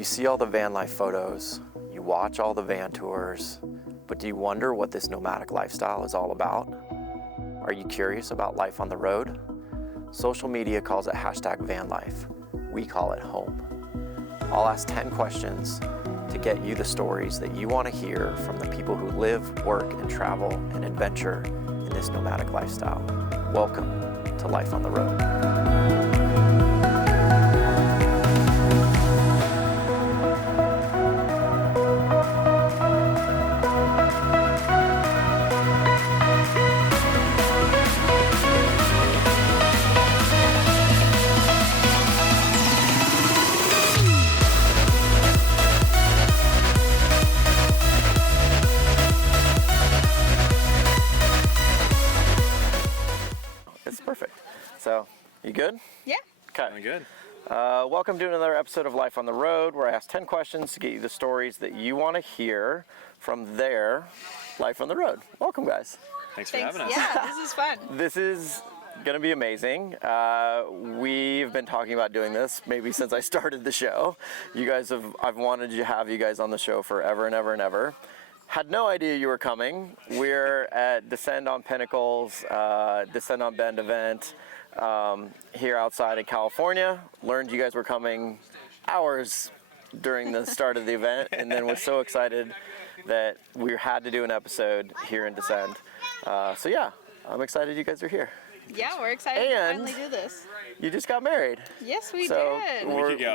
You see all the van life photos, you watch all the van tours, but do you wonder what this nomadic lifestyle is all about? Are you curious about life on the road? Social media calls it #vanlife. We call it home. I'll ask 10 questions to get you the stories that you want to hear from the people who live, work, and travel and adventure in this nomadic lifestyle. Welcome to Life on the Road. So, you good? Yeah. Okay. I'm good. Welcome to another episode of Life on the Road, where I ask 10 questions to get you the stories that you want to hear from their life on the road. Welcome, guys. Thanks for having us. Yeah, this is fun. This is going to be amazing. We've been talking about doing this maybe since I started the show. I've wanted to have you guys on the show forever and ever and ever. Had no idea you were coming. We're at Descend on Pinnacles, Descend on Bend event here outside in California. Learned you guys were coming hours during the start of the event, and then was so excited that we had to do an episode here in Descend. So yeah, I'm excited you guys are here. Yeah, we're excited to finally do this. You just got married. Yes, we So did.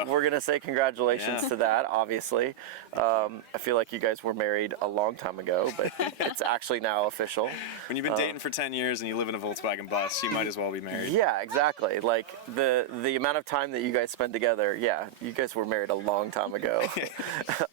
we're going to say congratulations to that, obviously. I feel like you guys were married a long time ago, but it's actually now official. When you've been dating for 10 years and you live in a Volkswagen bus, you might as well be married. Yeah, exactly. Like the amount of time that you guys spend together, yeah, you guys were married a long time ago,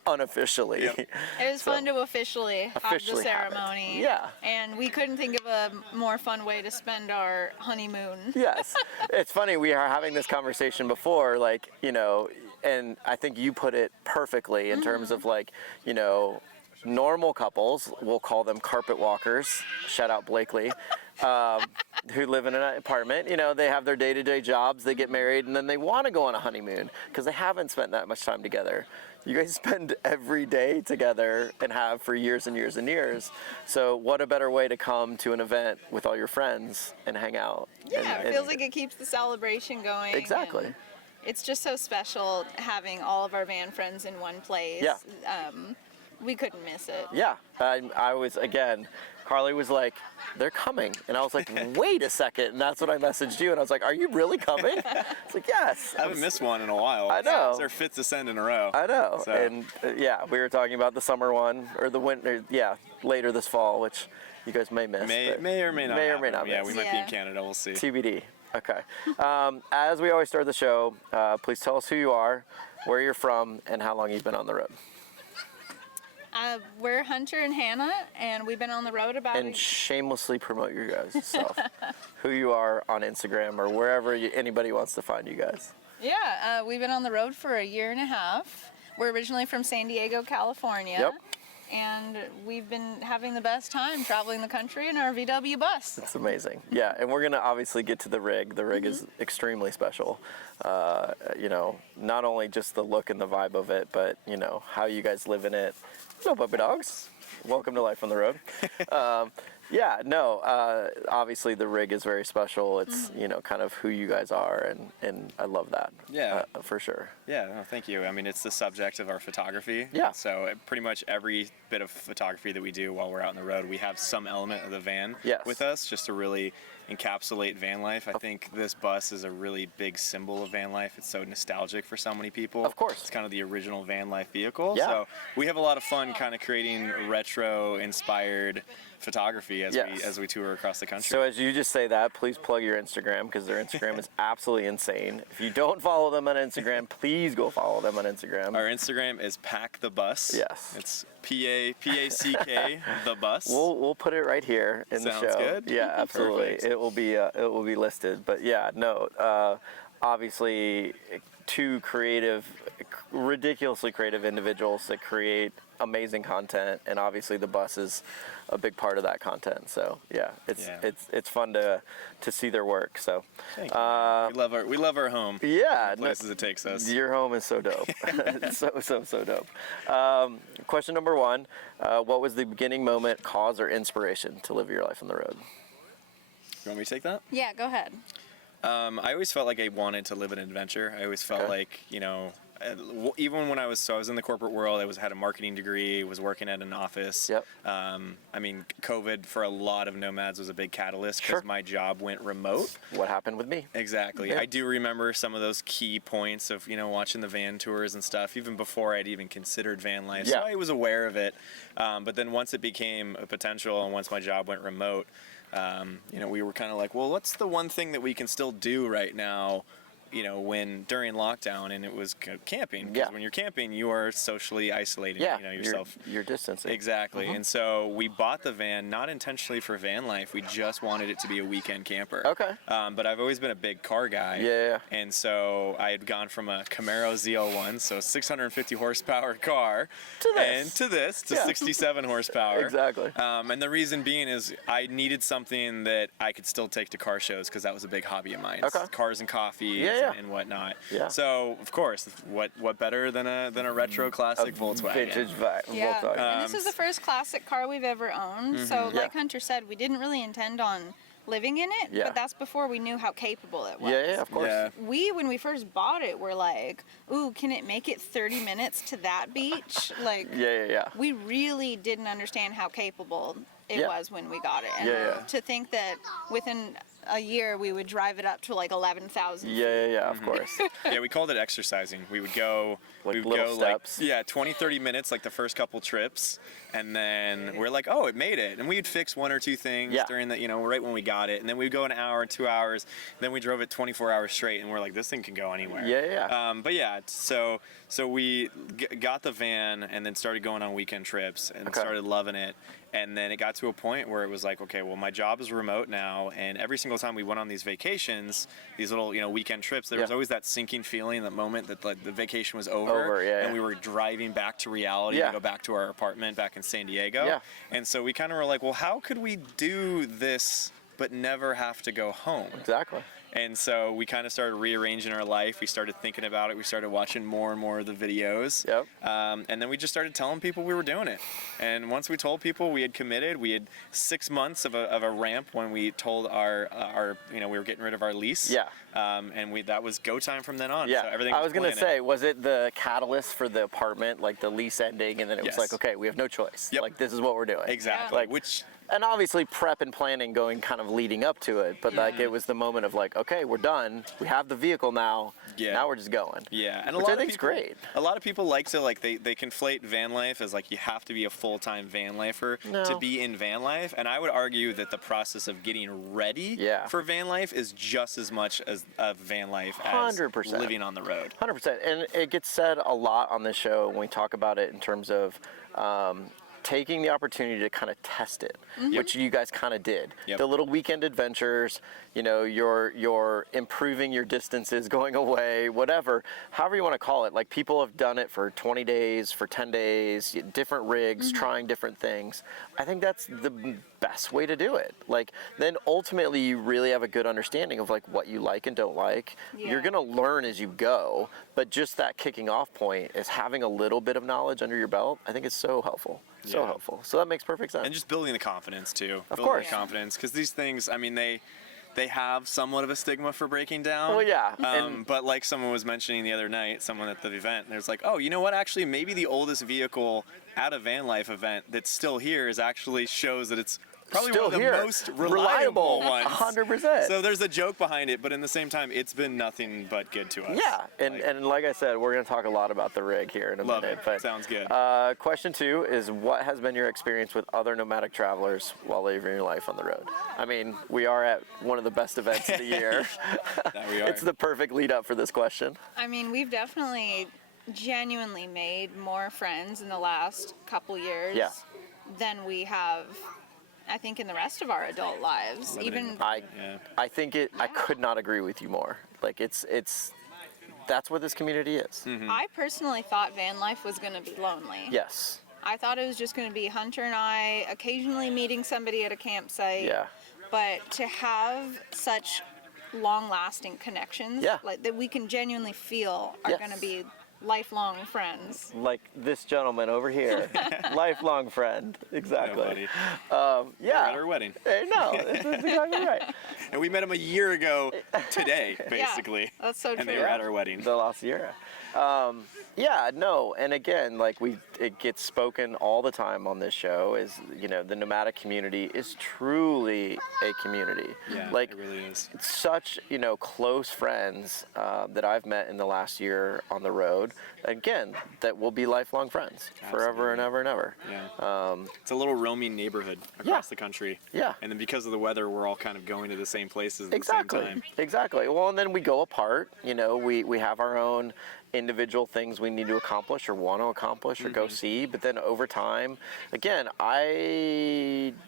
unofficially. Yep. It was fun to officially have the have it. ceremony. Yeah. And we couldn't think of a more fun way to spend our honeymoon. Yes. It's funny, we are having this conversation before, like, you know, and I think you put it perfectly in terms of, like, you know, normal couples, we'll call them carpet walkers, shout out Blakely, who live in an apartment. You know, they have their day-to-day jobs, they get married, and then they want to go on a honeymoon because they haven't spent that much time together. You guys spend every day together and have for years and years and years. So what a better way to come to an event with all your friends and hang out. Yeah, it feels like it keeps the celebration going. Exactly. And it's just so special having all of our van friends in one place. Yeah. We couldn't miss it. Yeah, I was, again, Carly was like, they're coming. And I was like, wait a second. And that's when I messaged you. And I was like, are you really coming? It's like, yes. I haven't missed one in a while. I know. It's our 5th Descend in a row. I know. So. And yeah, we were talking about the summer one, or the winter, yeah, later this fall, which you guys may miss. May or may not. May or may not Yeah, miss. we might be in Canada. We'll see. TBD. Okay. As we always start the show, please tell us who you are, where you're from, and how long you've been on the road. We're Hunter and Hannah, and we've been on the road about And shamelessly promote your guys' stuff. Who you are on Instagram or wherever anybody wants to find you guys. Yeah, we've been on the road for a year and a half. We're originally from San Diego, California. Yep. And we've been having the best time traveling the country in our VW bus. It's amazing. Yeah, and we're going to obviously get to the rig. The rig is extremely special. You know, not only just the look and the vibe of it, but, you know, how you guys live in it. Hello, puppy dogs. Welcome to Life on the Road. Obviously the rig is very special. It's, you know, kind of who you guys are, and I love that. Yeah. For sure. Yeah, no, thank you. I mean, it's the subject of our photography. Yeah. So pretty much every bit of photography that we do while we're out on the road, we have some element of the van with us, just to really encapsulate van life. I think this bus is a really big symbol of van life. It's so nostalgic for so many people. Of course. It's kind of the original van life vehicle. Yeah. So we have a lot of fun kind of creating retro inspired photography as we tour across the country. So as you just say that, please plug your Instagram, because their Instagram is absolutely insane. If you don't follow them on Instagram, please go follow them on Instagram. Our Instagram is Pack the Bus. Yes. It's P-A-C-K the bus. We'll put it right here in the show. Sounds good. Yeah, absolutely. Perfect. It will be listed. But yeah, no. Obviously, two creative, ridiculously creative individuals that create amazing content, and obviously the bus is a big part of that content. So yeah, it's fun to see their work. So thank you. We love our home. Yeah, the places it takes us. Your home is so dope. It's so dope. Question number 1: what was the beginning moment, cause, or inspiration to live your life on the road? You want me to take that? Yeah, go ahead. I always felt like I wanted to live an adventure. I always felt like, you know, even when I was in the corporate world, had a marketing degree, was working at an office. Yep. I mean, COVID for a lot of nomads was a big catalyst because my job went remote. What happened with me? Exactly. Yeah. I do remember some of those key points of, you know, watching the van tours and stuff, even before I'd even considered van life. Yeah. So I was aware of it. But then once it became a potential and once my job went remote, you know, we were kind of like, well, what's the one thing that we can still do right now, you know, during lockdown? And it was camping. Because when you're camping, you are socially isolating, you know, yourself. You're distancing. Exactly. And so we bought the van, not intentionally for van life. We just wanted it to be a weekend camper. Okay. But I've always been a big car guy. Yeah. And so I had gone from a Camaro ZL1, so 650 horsepower car, to 67 horsepower. Exactly. And the reason being is I needed something that I could still take to car shows because that was a big hobby of mine. Okay. Cars and coffee and whatnot. Yeah. So of course, what better than a retro classic Volkswagen? Vintage Volkswagen. And this is the first classic car we've ever owned. So like Hunter said, we didn't really intend on living in it, but that's before we knew how capable it was. Yeah, of course. Yeah. When we first bought it, we're like, ooh, can it make it 30 minutes to that beach? Like, we really didn't understand how capable it was when we got it. And to think that within a year we would drive it up to like 11,000. Yeah, of course. Yeah, we called it exercising. We would go, steps. 20, 30 minutes, like the first couple trips, and then we're like, oh, it made it. And we'd fix 1 or 2 things during the, you know, right when we got it, and then we'd go an hour, 2 hours, then we drove it 24 hours straight, and we're like, this thing can go anywhere. But yeah, so we got the van and then started going on weekend trips and started loving it. And then it got to a point where it was like, okay, well, my job is remote now, and every single time we went on these vacations, these little, you know, weekend trips, there was always that sinking feeling, that moment that like the vacation was over, and we were driving back to reality to go back to our apartment back in San Diego. And so we kind of were like, well, how could we do this but never have to go home? Exactly. And so we kind of started rearranging our life. We started thinking about it. We started watching more and more of the videos. And then we just started telling people we were doing it. And once we told people, we had committed. We had 6 months of a ramp when we told our you know, we were getting rid of our lease. And that was go time from then on. So everything I was going to say, was it the catalyst for the apartment, like the lease ending, and then it was like, okay, we have no choice. Like, this is what we're doing. Exactly. Like, and obviously prep and planning going kind of leading up to it, but like it was the moment of like, okay, we're done. We have the vehicle now. Now we're just going. And which I think is great. A lot of people like to they conflate van life as like you have to be a full-time van lifer to be in van life, and I would argue that the process of getting ready for van life is just as much as of van life as 100%. Living on the road. 100%. And it gets said a lot on this show when we talk about it in terms of taking the opportunity to kind of test it, which you guys kind of did. The little weekend adventures, you know, you're improving your distances, going away, whatever, however you want to call it. Like, people have done it for 20 days, for 10 days, different rigs, trying different things. I think that's the best way to do it. Like, then ultimately you really have a good understanding of like what you like and don't like. You're going to learn as you go, but just that kicking off point is having a little bit of knowledge under your belt. I think it's so helpful. So helpful. So that makes perfect sense. And just building the confidence too. Of course. The confidence, because these things, I mean, they have somewhat of a stigma for breaking down. Well, but like someone was mentioning the other night, someone at the event, there's like, oh, you know what? Actually, maybe the oldest vehicle at a van life event that's still here actually shows that it's probably still one of the here. most reliable ones. 100%. So there's a joke behind it, but in the same time, it's been nothing but good to us. And like I said, we're going to talk a lot about the rig here in a minute. But sounds good. Question 2 is, what has been your experience with other nomadic travelers while living your life on the road? I mean, we are at one of the best events of the year. That we are. It's the perfect lead up for this question. I mean, we've definitely genuinely made more friends in the last couple years than we have, I think, in the rest of our adult lives. I think I could not agree with you more. Like, it's that's what this community is. I personally thought van life was going to be lonely. Yes. I thought it was just going to be Hunter and I occasionally meeting somebody at a campsite. Yeah. But to have such long-lasting connections, like that we can genuinely feel are going to be lifelong friends. Like this gentleman over here, lifelong friend. Exactly. Yeah. We're at our wedding. Hey, no, this is exactly right. And we met him a year ago today, basically. Yeah, that's so true. And they were at our wedding. The last year. Yeah, no, and again, like it gets spoken all the time on this show is, you know, the nomadic community is truly a community. Yeah, like, it really is. It's such, you know, close friends that I've met in the last year on the road. Again, that will be lifelong friends forever and ever and ever. Yeah. It's a little roaming neighborhood across the country. Yeah. And then because of the weather, we're all kind of going to the same places at the same time. Exactly. Well, and then we go apart. You know, we have our own individual things we need to accomplish or want to accomplish or go see, but then over time, again,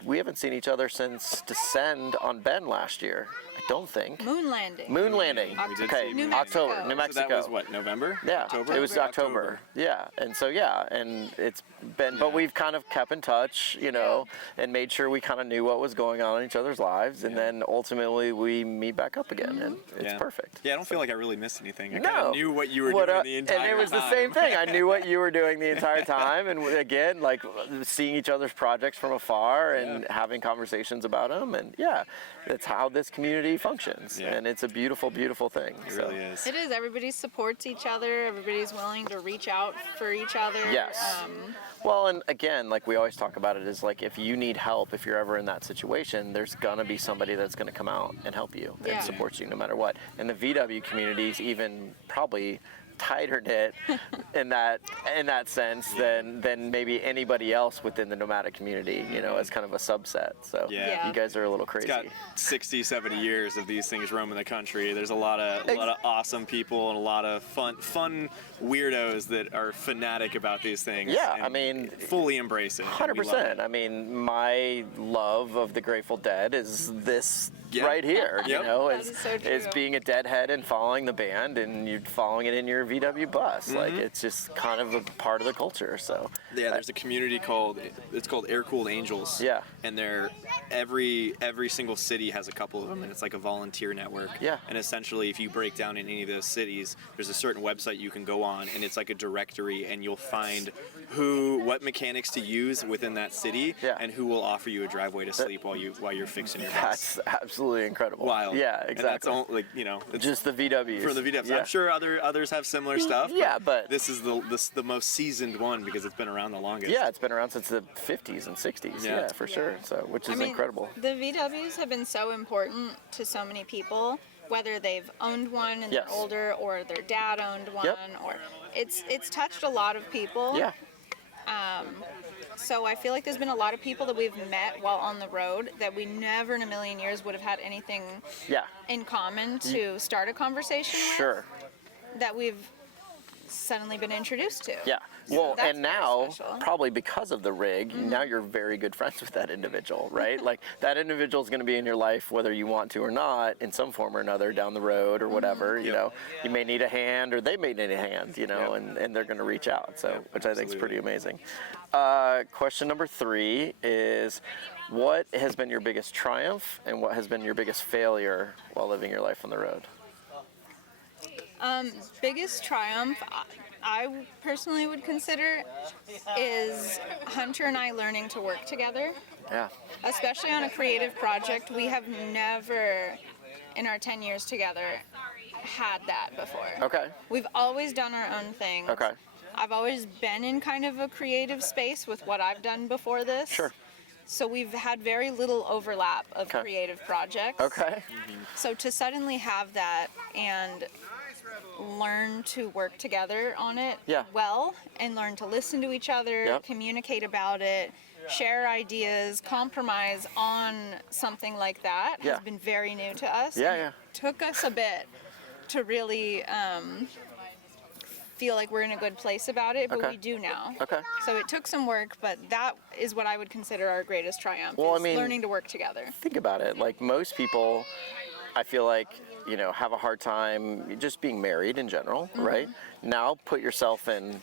we haven't seen each other since Descend on Ben last year. I don't think. Moon landing. Okay, October, New Mexico. So that was what, November? Yeah, October? it was October. Yeah, and so and it's been, but we've kind of kept in touch, you know, and made sure we kind of knew what was going on in each other's lives, and then ultimately we meet back up again, and it's perfect. Yeah, I don't feel like I really missed anything. I kind of knew what you were doing the entire time. And it was the same thing. I knew what you were doing the entire time, and again, like seeing each other's projects from afar and having conversations about them, and that's how this community functions, and it's a beautiful, beautiful thing. It really is. It is. Everybody supports each other. Everybody's willing to reach out for each other. Yes. Well, and again, like we always talk about it, is like if you need help, if you're ever in that situation, there's gonna be somebody that's gonna come out and help you and support you no matter what. And the VW community is even probably tighter knit in that sense than maybe anybody else within the nomadic community, you know, as kind of a subset. So you guys are a little crazy. It's got 60, 70 years of these things roaming the country. There's a lot of awesome people and a lot of fun weirdos that are fanatic about these things. Yeah, I mean, fully embrace it. 100%. I mean, my love of the Grateful Dead is this right here. You know, is being a Deadhead and following the band, and you're following it in your VW bus. Like, it's just kind of a part of the culture. So there's a community called Air Cooled Angels. Yeah. And they're every single city has a couple of them, and it's like a volunteer network. Yeah. And essentially, if you break down in any of those cities, there's a certain website you can go on, and it's like a directory, and you'll find what mechanics to use within that city, and who will offer you a driveway to sleep while you're fixing your bus. That's absolutely incredible. Wild. Yeah, exactly. And that's like, you know, just the VWs. For the VWs. Yeah. I'm sure others have similar stuff. Yeah, but this is the most seasoned one because it's been around the longest. Yeah, it's been around since the 50s and 60s. Yeah, for sure. So, which is incredible. The VWs have been so important to so many people, whether they've owned one and they're older, or their dad owned one, or it's touched a lot of people. Yeah. So I feel like there's been a lot of people that we've met while on the road that we never in a million years would have had anything in common to start a conversation with. Sure. That we've suddenly been introduced to. Yeah. So well, and now, probably because of the rig, now you're very good friends with that individual, right? Like, that individual is going to be in your life whether you want to or not, in some form or another, down the road or whatever. You know, you may need a hand, or they may need a hand, you know, and they're going to reach out, so which I think is pretty amazing. Question number 3 is, what has been your biggest triumph, and what has been your biggest failure while living your life on the road? Biggest triumph I personally would consider is Hunter and I learning to work together. Yeah. Especially on a creative project. We have never, in our 10 years together, had that before. Okay. We've always done our own thing. Okay. I've always been in kind of a creative space with what I've done before this. Sure. So we've had very little overlap of creative projects. Okay. So to suddenly have that and learn to work together on it well, and learn to listen to each other, communicate about it, share ideas, compromise on something like that has been very new to us. It took us a bit to really feel like we're in a good place about it, but we do now. Okay. So it took some work, but that is what I would consider our greatest triumph, well, is learning to work together. Think about it. Like, most people I feel like, you know, have a hard time just being married in general, right? Now put yourself in,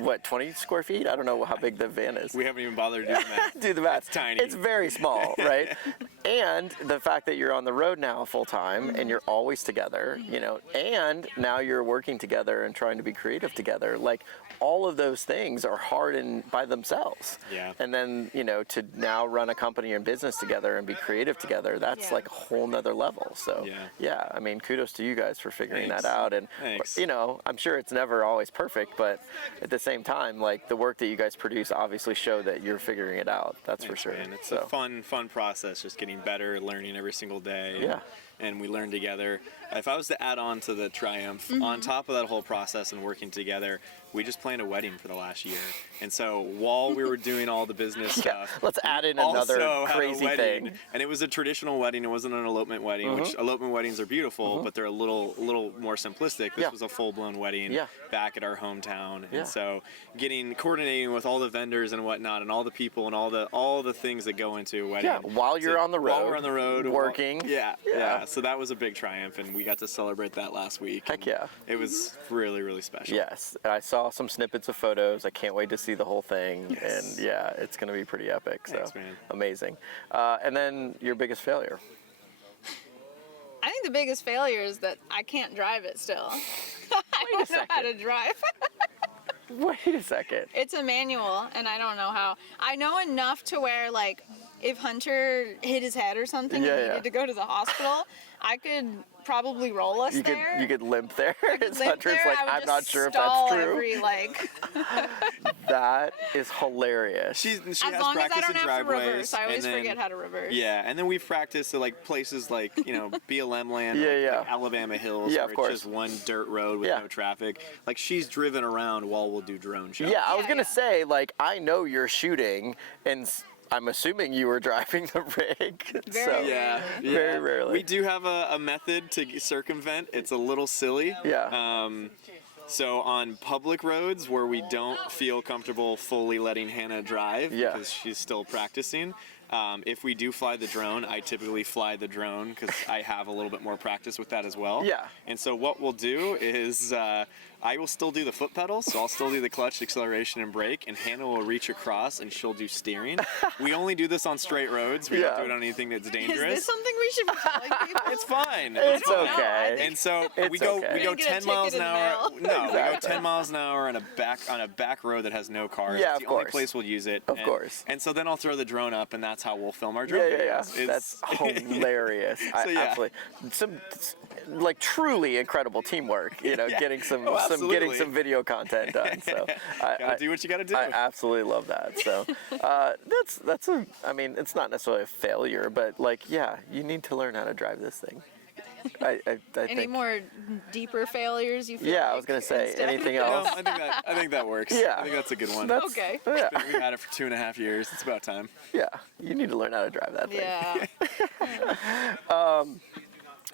what, 20 square feet? I don't know how big the van is. We haven't even bothered to do the math. Do the math. It's tiny. It's very small, right? And the fact that you're on the road now full time and you're always together, you know, and now you're working together and trying to be creative together. Like, all of those things are hard by themselves. Yeah. And then, you know, to now run a company and business together and be creative together, that's like a whole nother level. So, yeah, I mean, kudos to you guys for figuring that out. And, you know, I'm sure it's never always perfect, but at the same time, like, the work that you guys produce obviously show that you're figuring it out. That's for sure. Man. It's a fun process, just getting better, learning every single day. Yeah. And we learn together. If I was to add on to the Triumph, on top of that whole process and working together, we just planned a wedding for the last year. And so while we were doing all the business stuff, let's add in another crazy thing. And it was a traditional wedding. It wasn't an elopement wedding, which elopement weddings are beautiful, but they're a little more simplistic. This was a full-blown wedding back at our hometown. And so coordinating with all the vendors and whatnot, and all the people and all the things that go into a wedding. Yeah, while you're on the road. While we're on the road. Working. Yeah. So that was a big triumph, and we got to celebrate that last week. Heck yeah. It was really, really special. Yes. I saw some snippets of photos. I can't wait to see the whole thing. Yes. And yeah, it's going to be pretty epic. Thanks, so man. Amazing. And then your biggest failure? I think the biggest failure is that I can't drive it still. I don't know how to drive. Wait a second. It's a manual, and I don't know how. I know enough to where, like, if Hunter hit his head or something and needed to go to the hospital, I could probably roll us there. You could limp there. Hunter's like, I'm not sure if that's true. That is hilarious. She has as long as I don't in have driveways, to reverse. I always forget how to reverse. Yeah, and then we've practiced at like places like, you know, BLM land, like Alabama Hills, yeah, where it's just one dirt road with no traffic. Like, she's driven around while we'll do drone shots. Yeah, I was gonna say, like, I know you're shooting, and I'm assuming you were driving the rig. Very rarely. We do have a method to circumvent. It's a little silly. Yeah. So on public roads where we don't feel comfortable fully letting Hannah drive because she's still practicing, if we do fly the drone, I typically fly the drone because I have a little bit more practice with that as well. Yeah. And so what we'll do is I will still do the foot pedals, so I'll still do the clutch, acceleration, and brake, and Hannah will reach across and she'll do steering. We only do this on straight roads. We don't do it on anything that's dangerous. Is this something we should be telling people? It's fine. It's okay. And so we go 10 miles an hour. No, we go 10 miles an hour on a back road that has no cars. Yeah, it's the only place we'll use it. Of course. And so then I'll throw the drone up, and that's how we'll film our drone videos. That's hilarious. Absolutely. Some like truly incredible teamwork. You know, getting some video content done. So gotta do what you gotta do. I absolutely love that. So I mean, it's not necessarily a failure, but like, you need to learn how to drive this thing. I Any think. more deeper failures you feel? Yeah, I was gonna say instead? anything else. No, I think that works. Yeah. I think that's a good one. Okay. Yeah. We've had it for 2.5 years. It's about time. Yeah, you need to learn how to drive that thing. Yeah.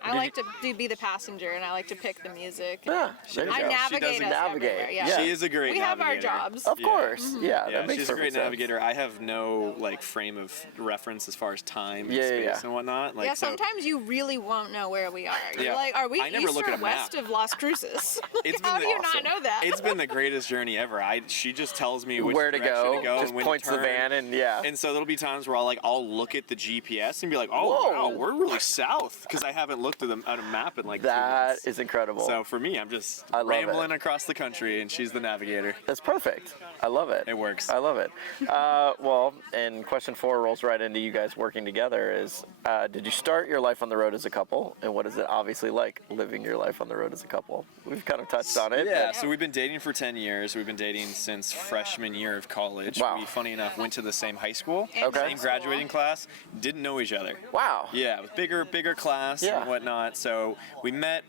I like to be the passenger, and I like to pick the music. Yeah, I navigate us everywhere. Yeah. She is a great navigator. We have our jobs. Of course. Yeah, that makes she's a great sense. navigator. I have no like frame of reference as far as time and space and whatnot. Like, sometimes you really won't know where we are. You're like, are we east or west of Las Cruces? How do you not know that? It's been the greatest journey ever. She just tells me where to go, just and when points to turn. the van, and so there'll be times where I'll look at the GPS and be like, oh wow, we're really south, because I haven't looked at a map in like 2 months. That is incredible. So for me, I'm just rambling across the country, and she's the navigator. That's perfect. I love it. It works. I love it. Well, and question 4 rolls right into you guys working together is, did you start your life on the road as a couple? And what is it obviously like living your life on the road as a couple? We've kind of touched on it. Yeah, so we've been dating for 10 years. We've been dating since freshman year of college. Wow. We, funny enough, went to the same high school, same graduating class, didn't know each other. Wow. Yeah, it was bigger class and whatnot. So we met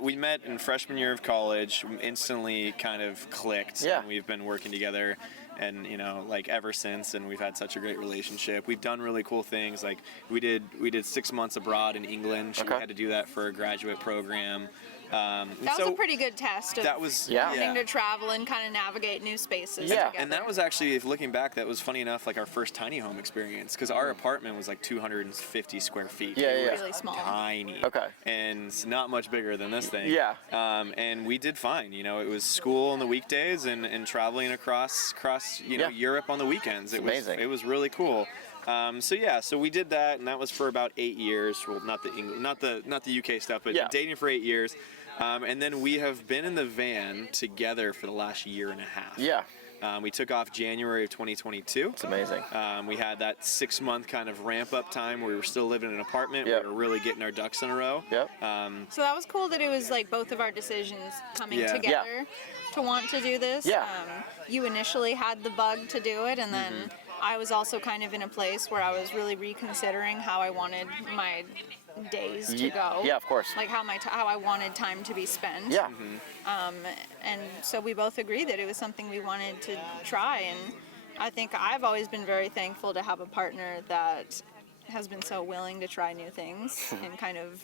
in freshman year of college. We instantly kind of clicked. Yeah. And we've been working together, and like ever since, and we've had such a great relationship. We've done really cool things. Like we did 6 months abroad in England. We had to do that for a graduate program. That was a pretty good test of learning to travel and kind of navigate new spaces together. And that was actually, if looking back, that was funny enough, like our first tiny home experience, because our apartment was like 250 square feet. Really small. Tiny. Okay. And not much bigger than this thing. Yeah. And we did fine. You know, it was school on the weekdays and traveling across you know, Europe on the weekends. It was amazing. It was really cool. So we did that, and that was for about 8 years. Well, not the UK stuff, but dating for 8 years. And then we have been in the van together for the last year and a half. Yeah. We took off January of 2022. It's amazing. We had that 6-month kind of ramp-up time where we were still living in an apartment. We were really getting our ducks in a row. Yep. So that was cool that it was like both of our decisions coming together to want to do this. Yeah. You initially had the bug to do it, and then I was also kind of in a place where I was really reconsidering how I wanted my days to go. Yeah, of course. Like how I wanted time to be spent. Yeah. And so we both agreed that it was something we wanted to try, and I think I've always been very thankful to have a partner that has been so willing to try new things and kind of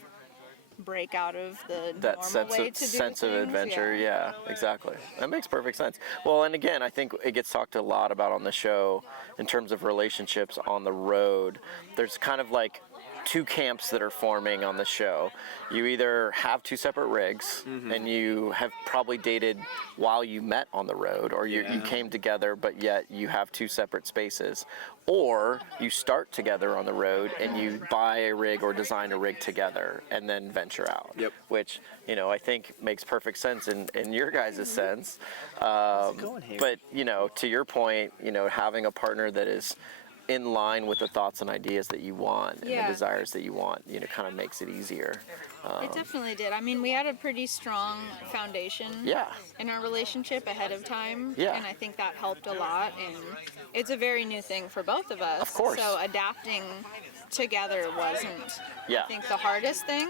break out of the normal way to do sense of adventure. Yeah, exactly. That makes perfect sense. Well, and again, I think it gets talked a lot about on the show in terms of relationships on the road. There's kind of like two camps that are forming on the show. You either have two separate rigs and you have probably dated while you met on the road, or you came together but yet you have two separate spaces, or you start together on the road and you buy a rig or design a rig together and then venture out. Which, you know, I think makes perfect sense in your guys' sense. But, you know, to your point, you know, having a partner that is in line with the thoughts and ideas that you want and the desires that you want, you know, kind of makes it easier. It definitely did. I mean, we had a pretty strong foundation in our relationship ahead of time, and I think that helped a lot, and it's a very new thing for both of us. Of course. So adapting together wasn't, I think, the hardest thing.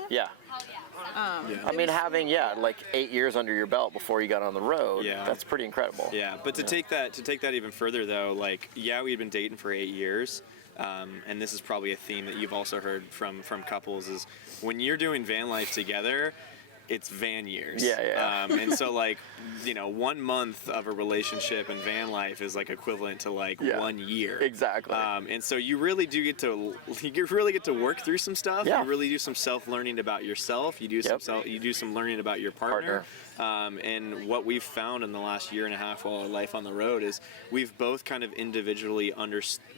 I mean, having like 8 years under your belt before you got on the road, that's pretty incredible. But to take that even further though, like we'd been dating for 8 years, and this is probably a theme that you've also heard from couples, is when you're doing van life together, it's van years. And so, like, you know, 1 month of a relationship in van life is like equivalent to like 1 year. Exactly. And so you really get to work through some stuff. You really do some self-learning about yourself. You do some learning about your partner. And what we've found in the last year and a half while our life on the road is we've both kind of individually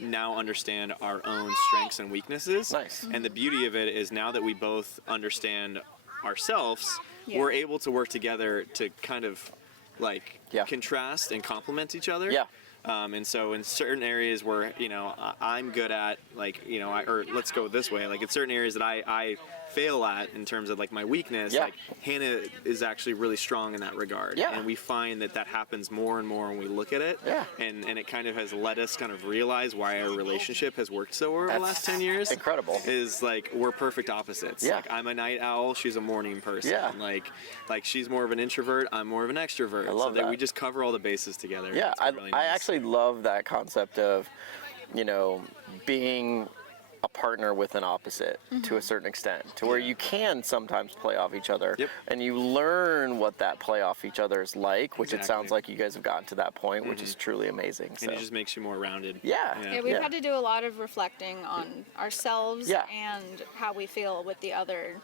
now understand our own strengths and weaknesses. Nice. And the beauty of it is now that we both understand ourselves, we're able to work together to kind of like contrast and complement each other. And so in certain areas where, you know, I'm good at, like, you know, or let's go this way, like in certain areas that I fail at in terms of like my weakness, like Hannah is actually really strong in that regard. And we find that happens more and more when we look at it. And it kind of has let us kind of realize why our relationship has worked so well over the last 10 years. Incredible. Is like we're perfect opposites. Like I'm a night owl, she's a morning person. Like she's more of an introvert, I'm more of an extrovert. I love that. We just cover all the bases together. Really nice. I actually love that concept of, you know, being a partner with an opposite to a certain extent, to where you can sometimes play off each other, and you learn what that play off each other is like, which it sounds like you guys have gotten to that point, which is truly amazing. And it just makes you more rounded. We've had to do a lot of reflecting on ourselves and how we feel with the other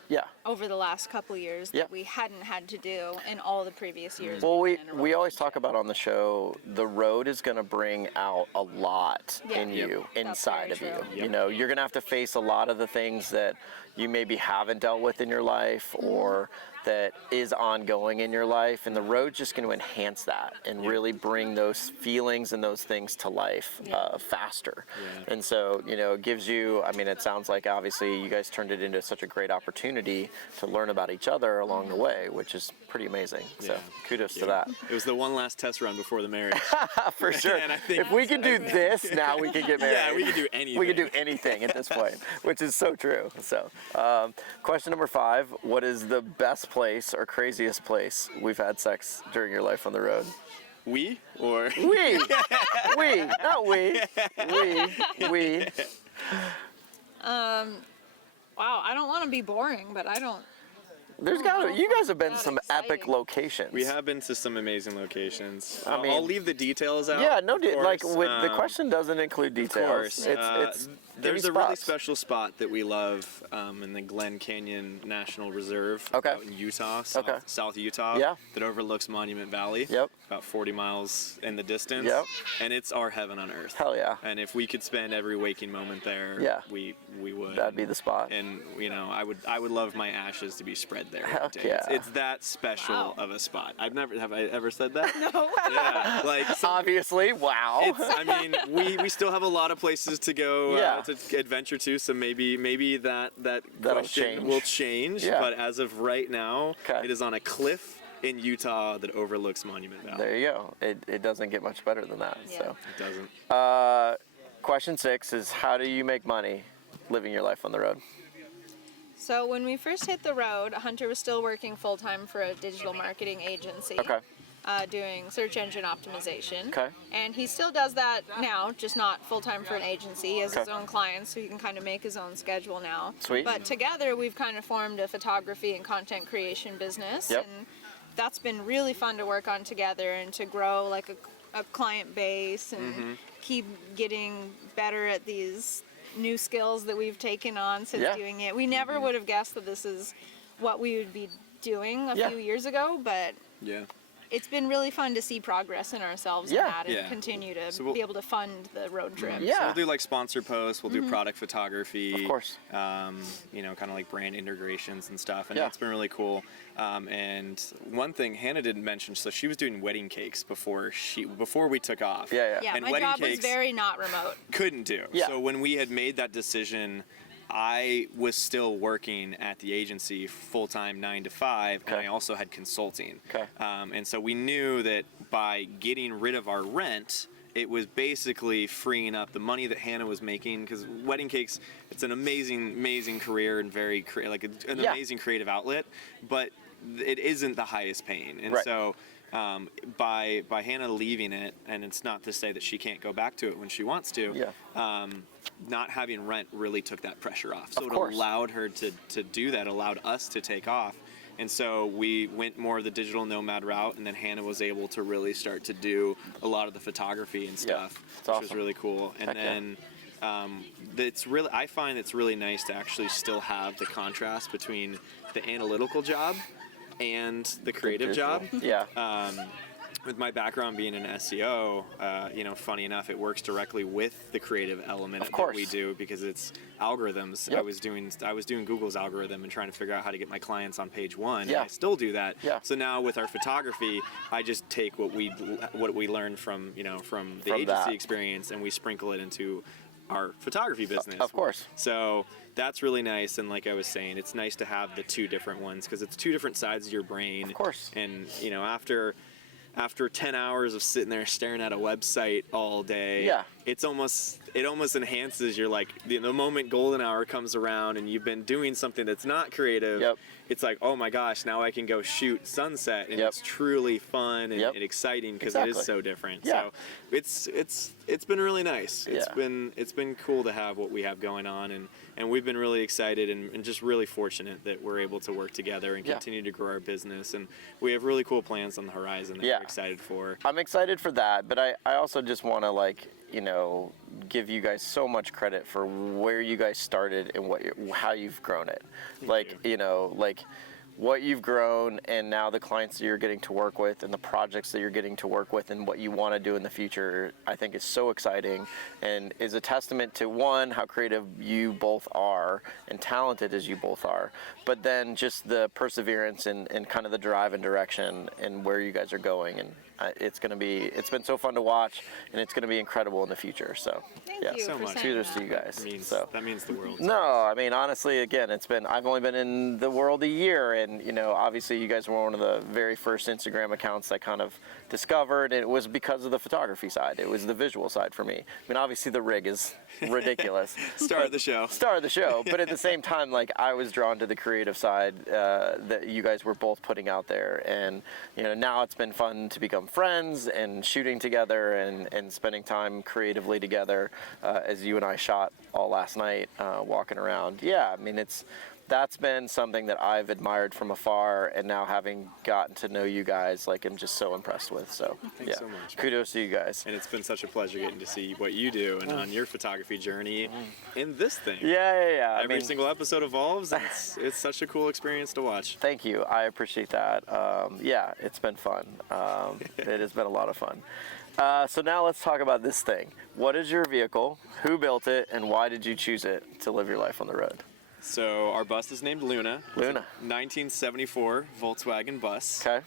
over the last couple years that we hadn't had to do in all the previous years. Well, we always talk about on the show, the road is going to bring out a lot in you, inside of you. You know, you're going to have to face a lot of the things that you maybe haven't dealt with in your life, or that is ongoing in your life, and the road's just going to enhance that and really bring those feelings and those things to life faster. And so, you know, it gives you, I mean, it sounds like obviously you guys turned it into such a great opportunity to learn about each other along the way, which is pretty amazing. So kudos to that. It was the one last test run before the marriage. For sure. And I think if we can do this, now we can get married. Yeah, we can do anything. We can do anything at this point, which is so true. So, question number 5, what is the best place or craziest place we've had sex during your life on the road? We or we? We, not we. We. Wow, I don't want to be boring, but I don't You guys have been to some epic locations. We have been to some amazing locations. I mean, I'll leave the details out. Yeah, the question doesn't include details. Of course. There's a really special spot that we love in the Glen Canyon National Reserve out in Utah, South Utah, that overlooks Monument Valley. Yep. About 40 miles in the distance. Yep. And it's our heaven on earth. Hell yeah. And if we could spend every waking moment there, we would. That'd be the spot. And I would love my ashes to be spread there. Heck yeah. It's that special of a spot. Have I ever said that? No. Yeah. Obviously, wow. We still have a lot of places to go to adventure to, so maybe that question will change. Yeah. But as of right now, it is on a cliff in Utah that overlooks Monument Valley. There you go. It doesn't get much better than that. Yeah. So it doesn't. Question 6 is, how do you make money living your life on the road? So when we first hit the road, Hunter was still working full-time for a digital marketing agency. Okay. Doing search engine optimization. Okay. And he still does that now, just not full-time for an agency. He has his own clients, so he can kind of make his own schedule now. Sweet. But together, we've kind of formed a photography and content creation business. Yep. And that's been really fun to work on together and to grow like a client base and keep getting better at these new skills that we've taken on since doing it. We never would have guessed that this is what we would be doing a few years ago, but it's been really fun to see progress in ourselves in that and continue to be able to fund the road trip. Yeah. So we'll do like sponsor posts, we'll do product photography. Of course. Kind of like brand integrations and stuff. And that's been really cool. And one thing Hannah didn't mention, so she was doing wedding cakes before we took off. Yeah, and my job was very not remote. Couldn't do. Yeah. So when we had made that decision, I was still working at the agency full-time 9 to 5, and I also had consulting. Okay. And so we knew that by getting rid of our rent, it was basically freeing up the money that Hannah was making, because wedding cakes, it's an amazing career and very an amazing creative outlet, but it isn't the highest paying. And so by Hannah leaving it, and it's not to say that she can't go back to it when she wants to, not having rent really took that pressure off. So it allowed her to do that, allowed us to take off. And so we went more of the digital nomad route, and then Hannah was able to really start to do a lot of the photography and stuff, which was really cool. And then I find it's really nice to actually still have the contrast between the analytical job and the creative job. Yeah. With my background being in SEO, funny enough, it works directly with the creative element that we do, because it's algorithms. Yep. I was doing Google's algorithm and trying to figure out how to get my clients on page 1. Yeah. And I still do that. Yeah. So now with our photography, I just take what we learned from the agency experience, and we sprinkle it into our photography business. Of course. So that's really nice, and like I was saying, it's nice to have the two different ones, because it's two different sides of your brain. Of course. And after 10 hours of sitting there staring at a website all day, it almost enhances your, like, the moment golden hour comes around and you've been doing something that's not creative. It's like, oh my gosh, now I can go shoot sunset, and it's truly fun and exciting, because it is so different. So it's been really nice. It's been cool to have what we have going on, and we've been really excited and just really fortunate that we're able to work together and continue to grow our business. And we have really cool plans on the horizon that we're excited for. I'm excited for that, but I also just want to give you guys so much credit for where you guys started and how you've grown it. What you've grown, and now the clients that you're getting to work with and the projects that you're getting to work with and what you want to do in the future, I think is so exciting, and is a testament to, one, how creative you both are and talented as you both are, but then just the perseverance and kind of the drive and direction and where you guys are going. And it's been so fun to watch, and it's going to be incredible in the future. So Thank you so much. Kudos to you guys. That means the world. No, I mean, honestly, again, I've only been in the world a year, and obviously you guys were one of the very first Instagram accounts I kind of discovered, and it was because of the photography side. It was the visual side for me. I mean, obviously the rig is ridiculous. Star of the show. But at the same time, I was drawn to the creative side that you guys were both putting out there, and now it's been fun to become friends and shooting together and spending time creatively together, as you and I shot all last night, walking around. Yeah, I mean, that's been something that I've admired from afar, and now having gotten to know you guys, like, I'm just so impressed with. So thanks so much. Kudos to you guys. And it's been such a pleasure getting to see what you do and on your photography journey in this thing. Every single episode evolves, and it's such a cool experience to watch. Thank you. I appreciate that. It's been fun. It has been a lot of fun. So now let's talk about this thing. What is your vehicle? Who built it? And why did you choose it to live your life on the road? So our bus is named Luna. Luna. 1974 Volkswagen bus. Okay.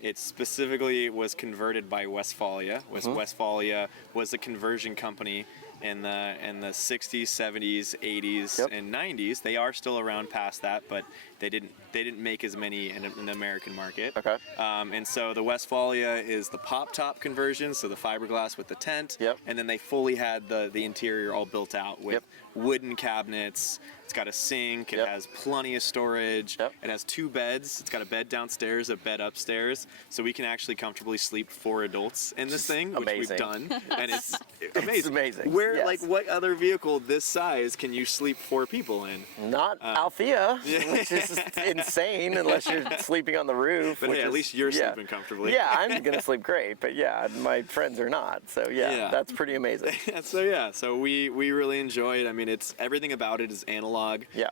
It specifically was converted by Westfalia. Westfalia was a conversion company in the 60s, 70s, 80s, and 90s. They are still around past that, but they didn't make as many in the American market. Okay. And so the Westfalia is the pop top conversion, so the fiberglass with the tent. Yep. And then they fully had the interior all built out with wooden cabinets. It's got a sink. It has plenty of storage. It has 2 beds. It's got a bed downstairs, a bed upstairs, so we can actually comfortably sleep 4 adults in this thing, which we've done, and it's amazing. It's amazing. Where like what other vehicle this size can you sleep 4 people in? Not Althea, which is insane unless you're sleeping on the roof. But hey, at least you're sleeping comfortably. Yeah, I'm gonna sleep great, but my friends are not. So that's pretty amazing. So we really enjoy it. I mean, it's everything about it is analog. Yeah.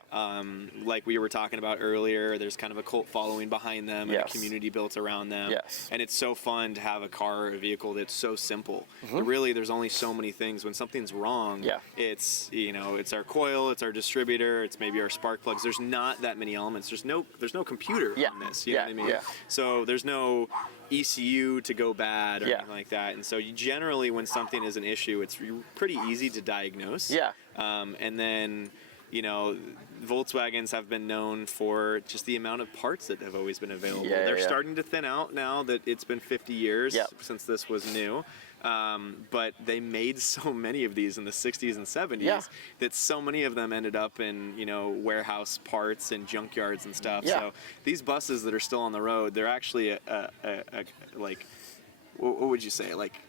Like we were talking about earlier, there's kind of a cult following behind them and a community built around them. Yes. And it's so fun to have a car or a vehicle that's so simple. Really, there's only so many things. When something's wrong, it's it's our coil, it's our distributor, it's maybe our spark plugs. There's not that many elements. There's no computer on this. You know what I mean? Yeah. So there's no ECU to go bad or anything like that. And so generally when something is an issue, it's pretty easy to diagnose. Yeah. And then Volkswagens have been known for just the amount of parts that have always been available. They're starting to thin out now that it's been 50 years since this was new. But they made so many of these in the 60s and 70s that so many of them ended up in, warehouse parts and junkyards and stuff. So these buses that are still on the road, they're actually like, what would you say? Like,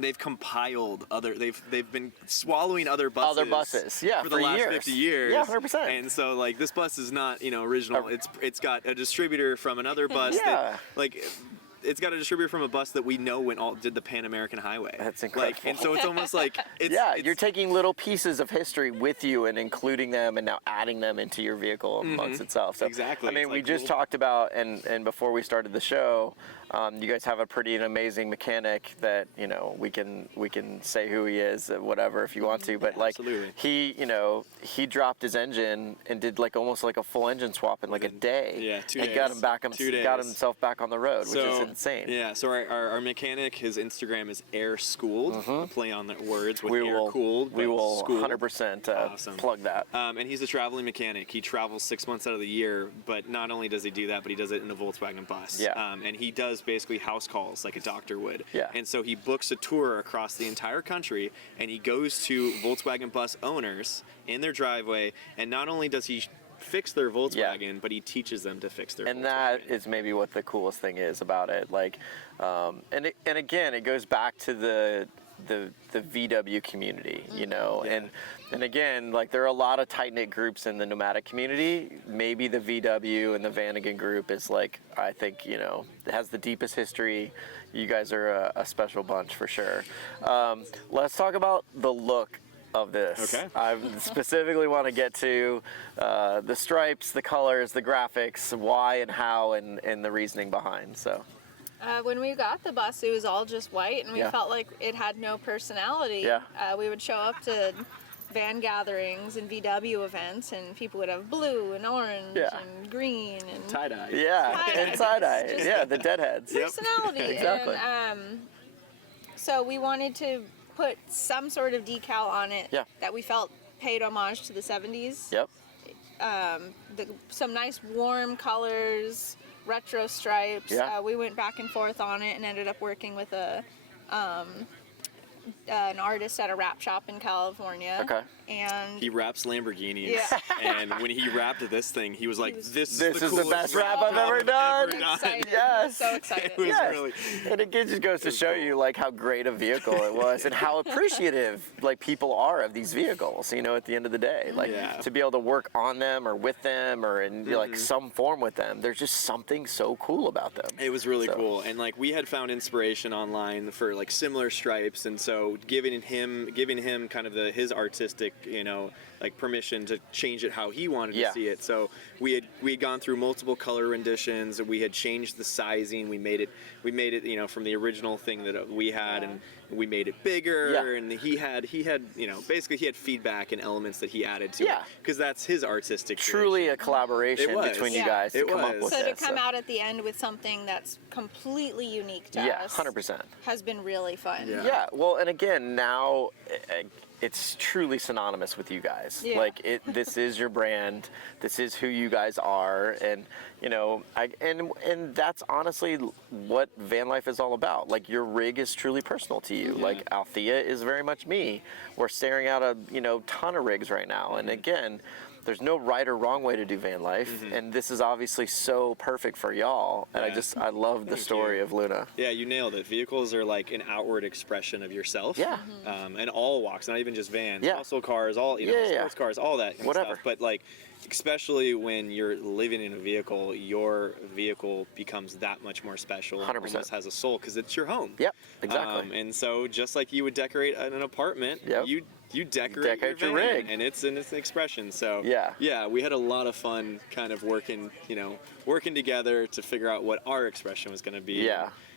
they've compiled they've been swallowing other buses for the last years. 50 years. Yeah, 100%. And so like this bus is not original. It's got a distributor from another bus that it's got a distributor from a bus that we know did the Pan American Highway. That's incredible. And so it's almost like you're taking little pieces of history with you and including them and now adding them into your vehicle amongst itself. So, exactly. I mean, we just talked about and before we started the show, you guys have a pretty amazing mechanic that we can say who he is, whatever, if you want to. But like he dropped his engine and did like almost like a full engine swap in like a day. Yeah, 2 and days. got himself back on the road, which is insane. Yeah. So our mechanic, his Instagram is Air Schooled. Play on the words with we air cooled. We will 100% plug that. And he's a traveling mechanic. He travels 6 months out of the year. But not only does he do that, but he does it in a Volkswagen bus. Yeah. And he does basically house calls like a doctor would. Yeah. And so he books a tour across the entire country, and he goes to Volkswagen bus owners in their driveway, and not only does he fix their Volkswagen, but he teaches them to fix their Volkswagen. And that is maybe what the coolest thing is about it. Like, and again, it goes back to the VW community, and again, like there are a lot of tight-knit groups in the Nomadic community. Maybe the VW and the Vanagon group is like, I think, it has the deepest history. You guys are a special bunch for sure. Let's talk about the look of this. Okay. I specifically want to get to the stripes, the colors, the graphics, why and how, and the reasoning behind. So. When we got the bus, it was all just white, and we felt like it had no personality. We would show up to van gatherings and VW events, and people would have blue and orange and green and tie-dye. And tie-dye. The deadheads. Personality. Exactly. And, so we wanted to put some sort of decal on it that we felt paid homage to the 70s. Some nice warm colors, retro stripes. We went back and forth on it and ended up working with an artist at a wrap shop in California. and he wraps Lamborghinis. Yeah. And when he wrapped this thing, he was like, "This is the best wrap I've ever done." Excited. Yes. So excited. It was really, and it just goes to show you like how great a vehicle it was and how appreciative like people are of these vehicles. You know, at the end of the day, like to be able to work on them or with them or in like some form with them. There's just something so cool about them. It was really cool, and like we had found inspiration online for like similar stripes, and so giving him kind of his artistic, you know, like permission to change it how he wanted to see it. So we had gone through multiple color renditions. We had changed the sizing. We made it, you know, from the original thing that we had, and we made it bigger. And he had, you know, basically he had feedback and elements that he added to it because that's his artistic. Truly creation. a collaboration between you guys to come up with so this. to come out at the end with something that's completely unique to us, 100%, has been really fun. Yeah. Well, and again, now it's truly synonymous with you guys. Like this is your brand. This is who you guys are, and you know, and that's honestly what van life is all about. Like your rig is truly personal to you. Like Althea is very much me. We're staring at a ton of rigs right now, and again, there's no right or wrong way to do van life, and this is obviously so perfect for y'all. And I love the story of Luna. Yeah, you nailed it. Vehicles are like an outward expression of yourself. Yeah. And all walks, not even just vans, Yeah. muscle cars, all sports cars, all that kind of stuff. But like, especially when you're living in a vehicle, your vehicle becomes that much more special. 100%. Almost has a soul because it's your home. Yep, exactly. And so just like you would decorate an apartment, you decorate your rig, and it's an expression. So we had a lot of fun kind of working together to figure out what our expression was going to be.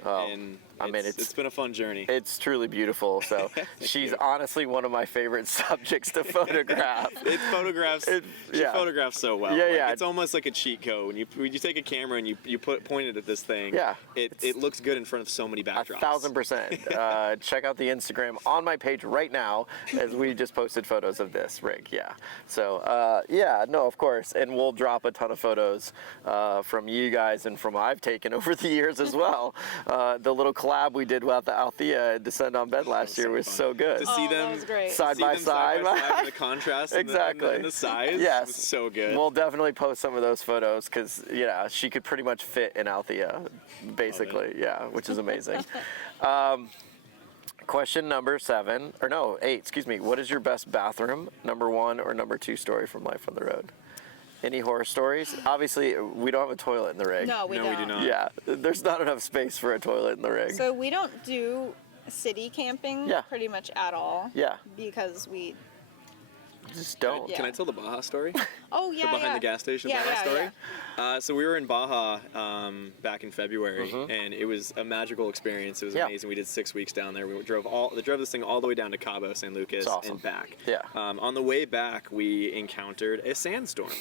And I mean, it's been a fun journey. It's truly beautiful. So she's honestly one of my favorite subjects to photograph. She photographs so well. It's almost like a cheat code. When you take a camera and you point it at this thing, it looks good in front of so many backdrops. 1,000%. Check out the Instagram on my page right now as we just posted photos of this rig. So no, of course, and we'll drop a ton of photos from you guys and from I've taken over the years as well. The little collab we did with the Althea Descend on Bed last year was so good. To see them side by side, and the contrast and the size was so good. We'll definitely post some of those photos because she could pretty much fit in Althea, basically. Which is amazing. Question number 8, excuse me. What is your best bathroom, number 1 or number 2 story from life on the road? Any horror stories? Obviously, we don't have a toilet in the rig. No, we do not. Yeah, there's not enough space for a toilet in the rig. So we don't do city camping pretty much at all. Yeah. Because we just don't. Can I tell the Baja story? Oh, yeah, the behind the gas station Baja story? So we were in Baja back in February, and it was a magical experience. It was amazing. We did 6 weeks down there. We drove this thing all the way down to Cabo San Lucas and back. On the way back, we encountered a sandstorm.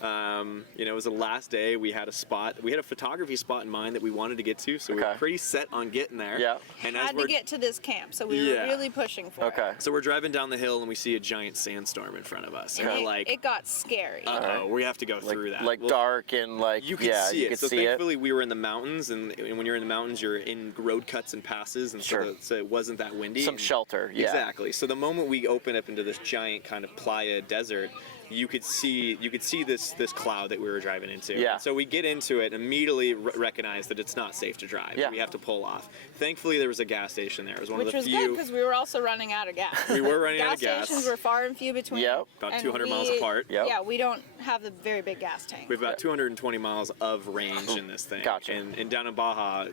It was the last day. We had a spot. We had a photography spot in mind that we wanted to get to, so we were pretty set on getting there. And had to get to this camp, so we were really pushing for it. So we're driving down the hill, and we see a giant sandstorm in front of us. And we're like, it got scary. We have to go through that. Like dark and like you could see it. So thankfully we were in the mountains, and when you're in the mountains, you're in road cuts and passes, and so it wasn't that windy. Some shelter. Exactly. So the moment we open up into this giant kind of playa desert, you could see this cloud that we were driving into. So we get into it and immediately recognize that it's not safe to drive. We have to pull off. Thankfully, there was a gas station there. It was one of the few. Which was good because we were also running out of gas. We were running out of gas. Gas stations were far and few between. About 200 miles apart. Yeah, we don't have a very big gas tank. We have about 220 miles of range in this thing. Gotcha. And down in Baja,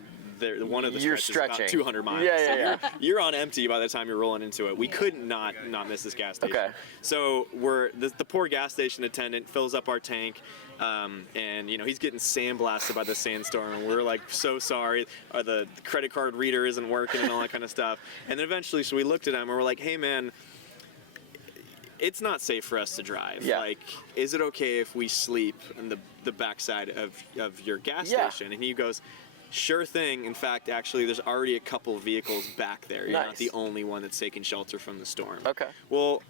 one of the you're stretches stretching. about 200 miles. You're on empty by the time you're rolling into it. We could not miss this gas station. So the poor gas station attendant fills up our tank, and he's getting sandblasted by the sandstorm, and we're like, so sorry. The credit card reader isn't working and all that kind of stuff. And then eventually, so we looked at him and we're like, hey man, it's not safe for us to drive. Like, is it okay if we sleep in the backside of your gas station? And he goes, sure thing. In fact, actually, there's already a couple vehicles back there. You're not the only one that's taking shelter from the storm. Well,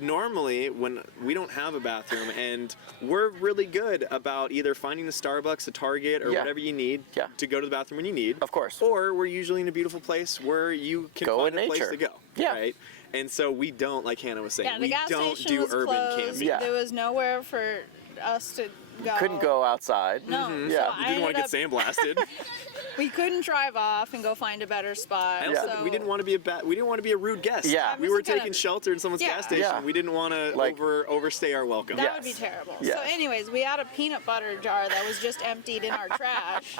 normally when we don't have a bathroom, and we're really good about either finding the Starbucks, the Target, or whatever you need to go to the bathroom when you need. Of course. Or we're usually in a beautiful place where you can find a place to go. Yeah. Right? And so we don't, like Hannah was saying, the gas don't station do was urban closed. camping. There was nowhere for us to go. Couldn't go outside. No. Yeah. You didn't want to get sandblasted. We couldn't drive off and go find a better spot. And also, we didn't want to be a rude guest. Yeah. We were taking shelter in someone's gas station. Yeah. We didn't want to overstay our welcome. That would be terrible. Yes. So anyways, we had a peanut butter jar that was just emptied in our trash.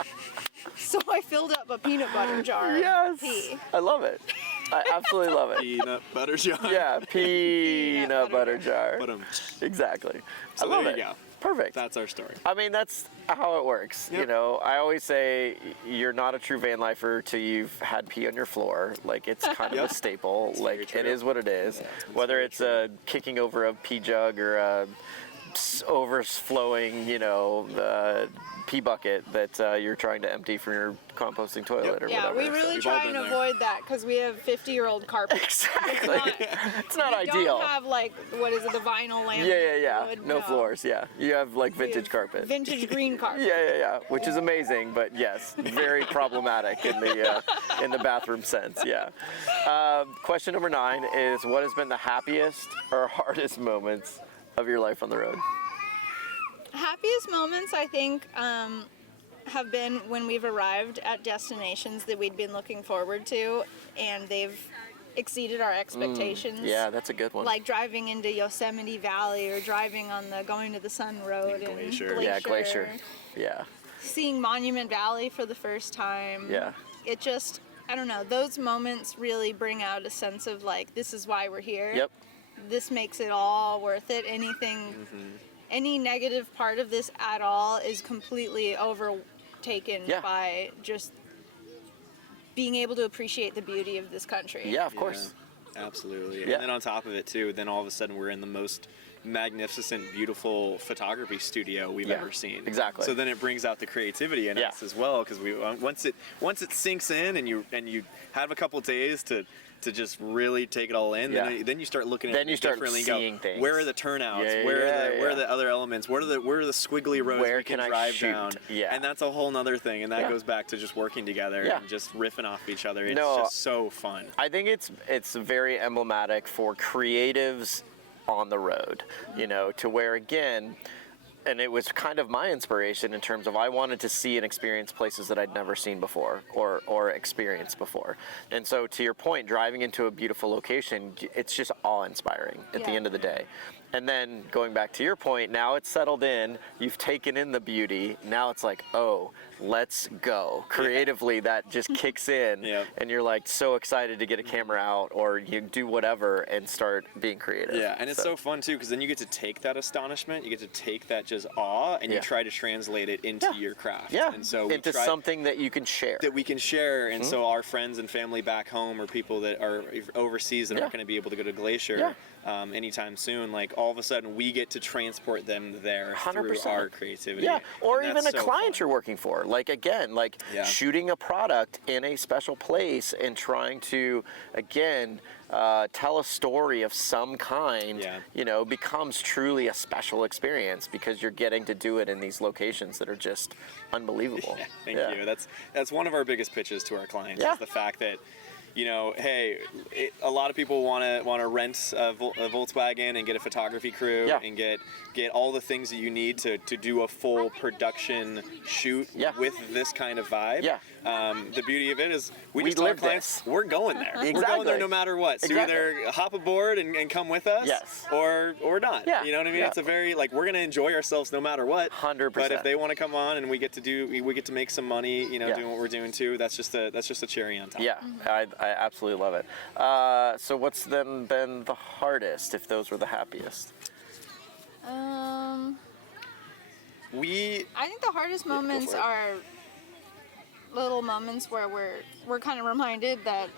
So I filled up a peanut butter jar. Yes. Pee. I love it. I absolutely love it. Peanut butter jar. Yeah, peanut butter jar. Exactly. So I love there it. you go. Perfect. That's our story. I mean, that's how it works. Yep. You know, I always say you're not a true van lifer till you've had pee on your floor. Like, it's kind of a staple. That's like, it is what it is. Yeah, whether it's kicking over a pee jug or a overflowing, pee bucket that you're trying to empty from your composting toilet or whatever. Yeah, we really try and avoid that because we have 50-year-old carpet. Exactly. It's not ideal. We don't have, the vinyl laminate. Yeah. No floors, You have, vintage carpet. Vintage green carpet. Yeah. Which is amazing, but yes, very problematic in the bathroom sense, Question number 9 is, what has been the happiest or hardest moments of your life on the road? Happiest moments, I think, have been when we've arrived at destinations that we'd been looking forward to, and they've exceeded our expectations. Yeah, that's a good one. Like driving into Yosemite Valley or driving on the Going to the Sun Road in Glacier. Yeah, Glacier. Yeah. Seeing Monument Valley for the first time. Yeah. It just, I don't know, those moments really bring out a sense of this is why we're here. Yep. This makes it all worth it. Any negative part of this at all is completely overtaken by just being able to appreciate the beauty of this country. Yeah, of course. Absolutely. And then on top of it too, then all of a sudden we're in the most magnificent, beautiful photography studio we've ever seen. Exactly. So then it brings out the creativity in us as well, because we once it sinks in and you have a couple days to just really take it all in. Then you start looking at it differently. Seeing things. Where are the turnouts? Where are the other elements? Where are the squiggly roads we can drive down? And that's a whole nother thing. And that goes back to just working together and just riffing off each other. It's just so fun. I think it's very emblematic for creatives on the road, to where, again, and it was kind of my inspiration in terms of I wanted to see and experience places that I'd never seen before or experienced before. And so, to your point, driving into a beautiful location, it's just awe-inspiring at the end of the day. And then going back to your point, now it's settled in, you've taken in the beauty, now it's like, oh, let's go. Creatively, that just kicks in, and you're so excited to get a camera out, or you do whatever and start being creative. Yeah, and it's so fun too, because then you get to take that astonishment, you get to take that just awe, and you try to translate it into your craft. Yeah, and so into something that you can share. That we can share, and so our friends and family back home, or people that are overseas that aren't going to be able to go to Glacier anytime soon, all of a sudden we get to transport them there 100%. through our creativity. Yeah, or and even a client you're working for. Shooting a product in a special place and trying to, again, tell a story of some kind, becomes truly a special experience because you're getting to do it in these locations that are just unbelievable. Thank you. That's one of our biggest pitches to our clients is the fact that, hey, a lot of people want to rent a Volkswagen and get a photography crew and get all the things that you need to do a full production shoot with this kind of vibe. The beauty of it is we just tell our clients, we're going there. We're going there no matter what. So either hop aboard and come with us or not. You know what I mean? It's a very, we're going to enjoy ourselves no matter what. 100%. But if they want to come on and we get to make some money, doing what we're doing too, that's just a cherry on top. Yeah, I absolutely love it. So what's then been the hardest, if those were the happiest? I think the hardest moments are little moments where we're kind of reminded that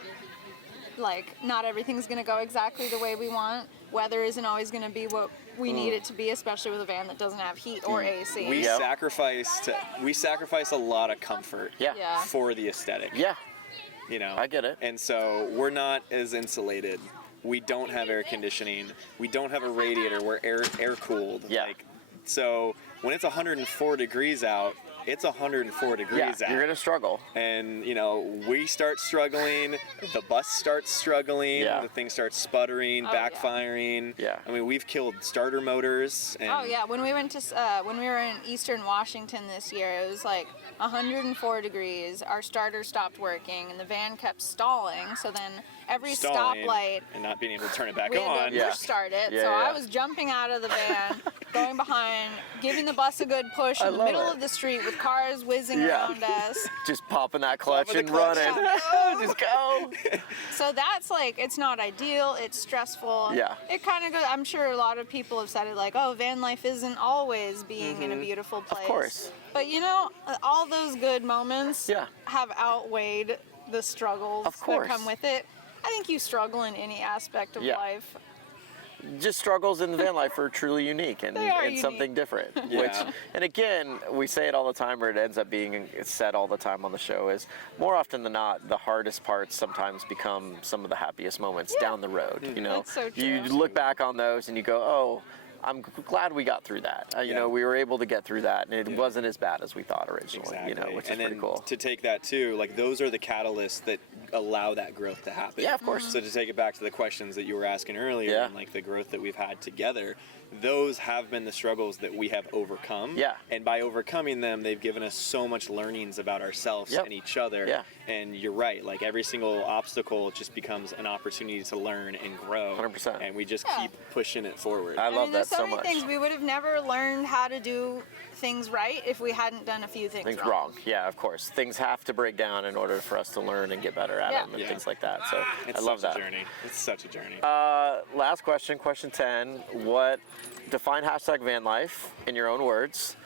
not everything's going to go exactly the way we want. Weather isn't always going to be what we need it to be, especially with a van that doesn't have heat or AC. We sacrifice a lot of comfort for the aesthetic. I get it. And so we're not as insulated we don't have air conditioning. We don't have a radiator. We're air cooled. Yeah. Like, so when it's 104 degrees out, it's 104 degrees out. You're gonna struggle. And we start struggling, the bus starts struggling, the thing starts sputtering, backfiring. Yeah. I mean, we've killed starter motors. And when we went to when we were in Eastern Washington this year, it was like 104 degrees. Our starter stopped working, and the van kept stalling. So then every stoplight and not being able to turn it back we on. had to restart it. I was jumping out of the van, going behind, giving the bus a good push in the middle of the street with cars whizzing around us. Just popping that clutch and running. Just go. So that's like, it's not ideal. It's stressful. Yeah. It kind of goes, I'm sure a lot of people have said it like, oh, van life isn't always being in a beautiful place. Of course. But all those good moments have outweighed the struggles that come with it. I think you struggle in any aspect of life. Just struggles in the van life are truly unique and unique. Something different. Yeah. And again, we say it all the time, or it ends up being said all the time on the show, is more often than not, the hardest parts sometimes become some of the happiest moments down the road. That's so true. You look back on those and you go, oh, I'm glad we got through that. We were able to get through that, and it wasn't as bad as we thought originally. Exactly. Which is pretty cool. To take that too, like those are the catalysts that allow that growth to happen. Yeah, of course. So to take it back to the questions that you were asking earlier, and like the growth that we've had together, those have been the struggles that we have overcome. Yeah. And by overcoming them, they've given us so much learnings about ourselves and each other. Yeah. And you're right, like every single obstacle just becomes an opportunity to learn and grow. 100%. And we just keep pushing it forward. I love that so there's so much. many things we would have never learned how to do things right if we hadn't done a few things wrong. Yeah, of course. Things have to break down in order for us to learn and get better at them and things like that. So It's I love such that. a journey. It's such a journey. Last question, question 10. Define hashtag van life in your own words,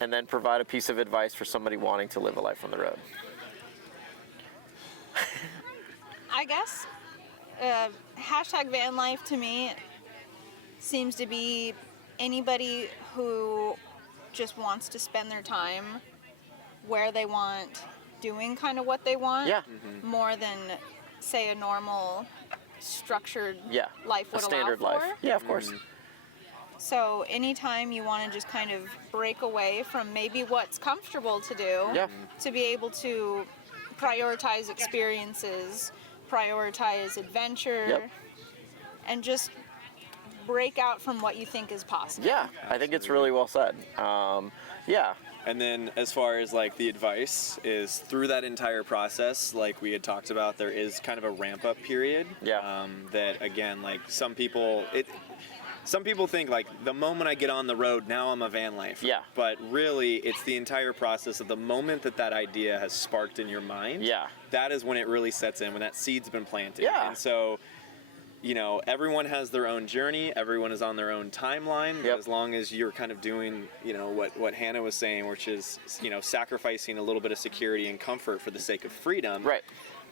and then provide a piece of advice for somebody wanting to live a life on the road. I guess hashtag van life to me seems to be anybody who just wants to spend their time where they want, doing kind of what they want, more than say a normal structured life would a standard allow for. life. Yeah, of course. So anytime you want to just kind of break away from maybe what's comfortable to do, to be able to prioritize experiences, prioritize adventure, and just break out from what you think is possible. Yeah, I think it's really well said. And then as far as like the advice is through that entire process, like we had talked about, there is kind of a ramp up period. That again, like some people think like the moment I get on the road, now I'm a van lifer. Yeah. But really, it's the entire process of the moment that idea has sparked in your mind. Yeah. That is when it really sets in, when that seed's been planted. Yeah. And so, everyone has their own journey. Everyone is on their own timeline. As long as you're kind of doing, what Hannah was saying, which is, sacrificing a little bit of security and comfort for the sake of freedom. Right.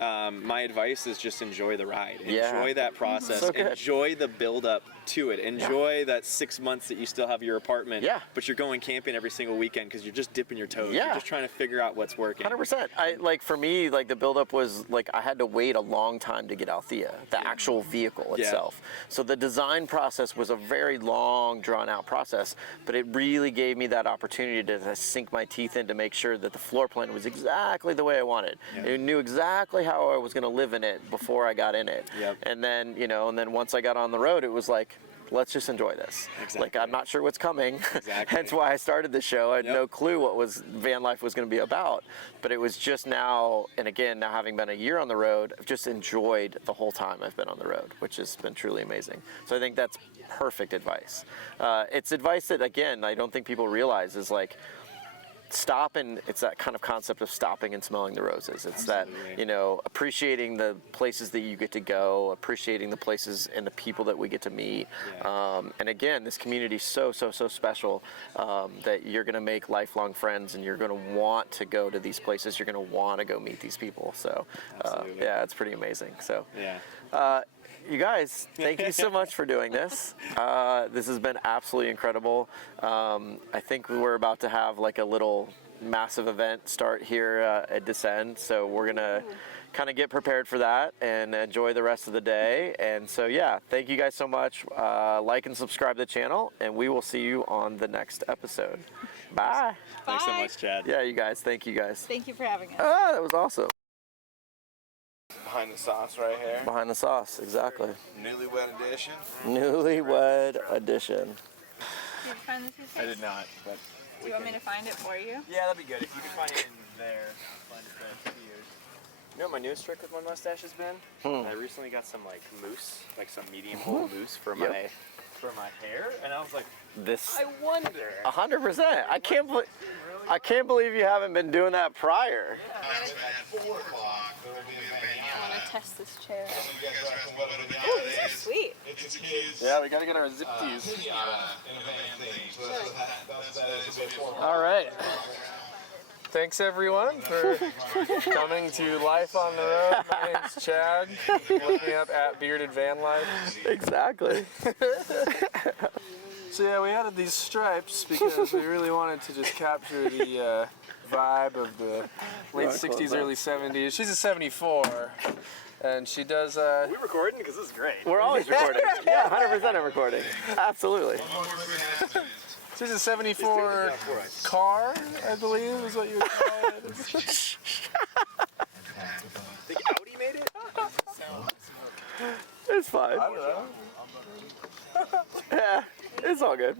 My advice is just enjoy the ride. Yeah. Enjoy that process. So good. Enjoy the build up to it. Enjoy that 6 months that you still have your apartment, but you're going camping every single weekend because you're just dipping your toes. You're just trying to figure out what's working. 100%. For me, the buildup was I had to wait a long time to get Althea, the actual vehicle itself. So the design process was a very long, drawn out process, but it really gave me that opportunity to sink my teeth in to make sure that the floor plan was exactly the way I wanted. I knew exactly how I was going to live in it before I got in it. And then, once I got on the road, it was like, let's just enjoy this. I'm not sure what's coming. Hence why I started the show. I had no clue what van life was going to be about. But it was just now, and again, now having been a year on the road, I've just enjoyed the whole time I've been on the road, which has been truly amazing. So I think that's perfect advice. It's advice that, again, I don't think people realize is stop, and it's that kind of concept of stopping and smelling the roses. It's that, appreciating the places that you get to go, appreciating the places and the people that we get to meet. And again, this community is so special that you're going to make lifelong friends, and you're going to want to go to these places. You're going to want to go meet these people. So, it's pretty amazing. So, you guys, thank you so much for doing this. This has been absolutely incredible. I think we're about to have a little massive event start here at Descend. So we're gonna kind of get prepared for that and enjoy the rest of the day. And so, yeah, thank you guys so much. Like and subscribe to the channel, and we will see you on the next episode. Bye. Thanks so much, Chad. Yeah, you guys. Thank you guys. Thank you for having us. Ah, that was awesome. Behind the sauce right here. Behind the sauce, exactly. Newlywed edition. Newlywed edition. Did you find the toothpaste? I did not, but... Do you want me to find it for you? Yeah, that'd be good. If you could find it in there, I'll find it there for years. You know what my newest trick with my mustache has been? I recently got some like mousse, like some medium bowl mousse for my hair, and I was like, I wonder. 100%. I can't believe you haven't been doing that prior. At 4 o'clock, there will be a I want to test this chair. Oh, This is sweet. Yeah, we gotta get our zip tees. All right. Thanks everyone for coming to Life on the Road. My name's Chad. Look me up at Bearded Van Life. Exactly. So yeah, we added these stripes because we really wanted to just capture the vibe of the late 60s, early 70s. She's a 74, and she does... Are we recording? Because this is great. We're always recording. Yeah, 100% I'm recording. Absolutely. She's a 74 car, I believe is what you would call it. Think Audi made it? It's fine. I don't know. Yeah, it's all good.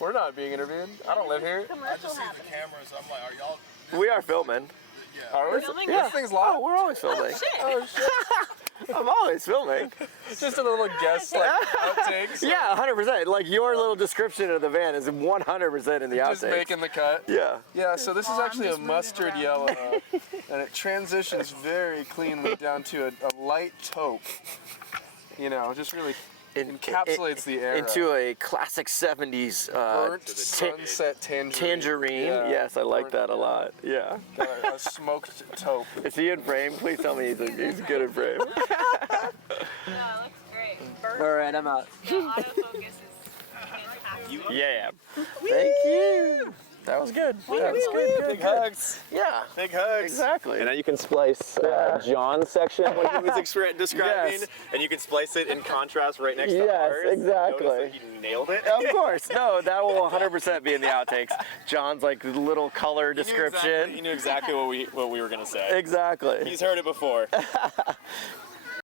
We're not being interviewed. I don't live here. Commercial happening. cameras. I'm like, are y'all? We are filming. Are we? Filming? This thing's live. Oh, we're always filming. Oh shit. I'm always filming. Just a little guest like outtakes. Yeah, 100%. Like your little description of the van is 100% in the outtakes. Just making the cut. Yeah. Yeah, so this is actually a mustard yellow, and it transitions very cleanly down to a light taupe. You know, just really encapsulates the era. Into a classic 70s burnt sunset tangerine. Yeah. Yes, I like that a lot. Yeah. Got a smoked taupe. Is he in frame? Please tell me he's good in frame. No, it looks great. All right, I'm out. The autofocus is fantastic. Yeah. Thank you. That was good. That was good. Big hugs. Yeah. Big hugs. Exactly. And now you can splice John's section when he was describing, Yes. and you can splice it in contrast right next to Yes, ours. exactly. Notice that you nailed it. Of course. No, that will 100% be in the outtakes. John's like little color description. He knew exactly what we were gonna say. Exactly. He's heard it before.